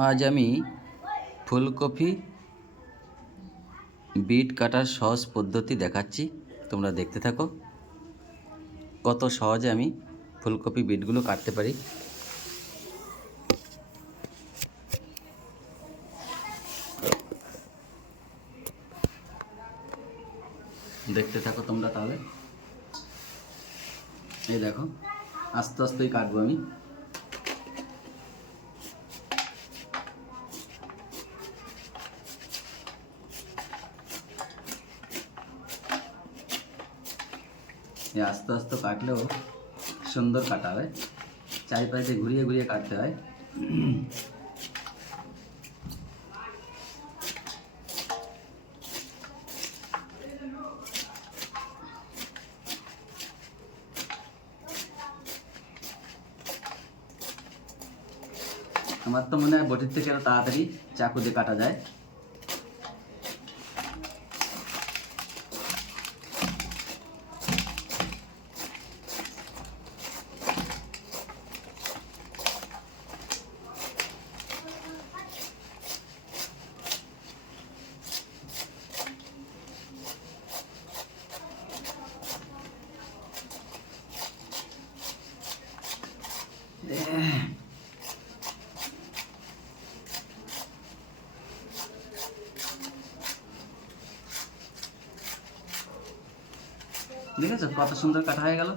আজ আমি ফুলকপি বিট কাটার সহজ পদ্ধতি দেখাচ্ছি। তোমরা দেখতে থাকো। কত সহজে আমি ফুলকপি বিটগুলো কাটতে পারি। দেখতে থাকো তোমরা তাহলে। এই দেখো, আস্তে আস্তেই কাটবো আমি। আস্তে আস্তে কাটলেও সুন্দর কাটা হয়। চারিপাশে ঘুরিয়ে ঘুরিয়ে কাটতে হয়। আমার তো মনে হয় বটির থেকে তাড়াতাড়ি চাকু দিয়ে কাটা যায়। দেখেছ কত সুন্দর কাটা হয়ে গেল?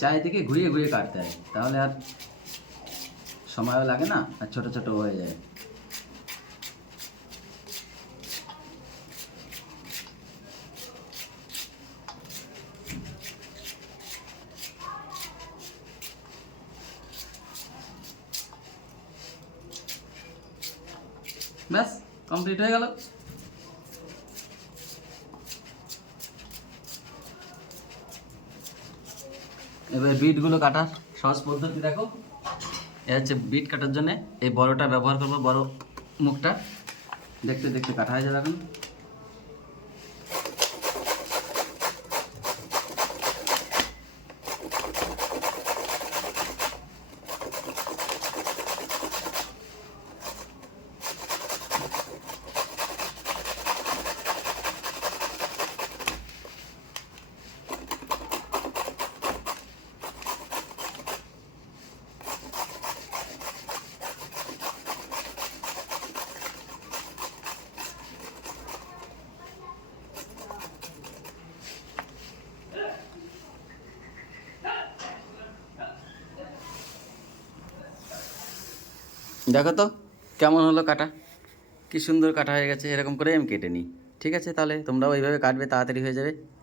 চারিদিকে ঘুরিয়ে ঘুরিয়ে কাটতে হয়। তাহলে আর সময়ও লাগে না, আর ছোট ছোট হয়ে যায়। ব্যাস কমপ্লিট হয়ে গেল। এবার বিটগুলো কাটার সহজ পদ্ধতি দেখো। এ হচ্ছে বিট কাটার জন্য এই বড়টা ব্যবহার করব, বড় মুখটা। দেখতে দেখতে কাটা হয়ে যাবে এখন। দেখো তো, কেমন হলো কাটা? কি সুন্দর কাটা হয়ে গেছে, এরকম করে আমি কেটে নিই। ঠিক আছে তাহলে, তোমরাও এইভাবে কাটবে, তাড়াতাড়ি হয়ে যাবে।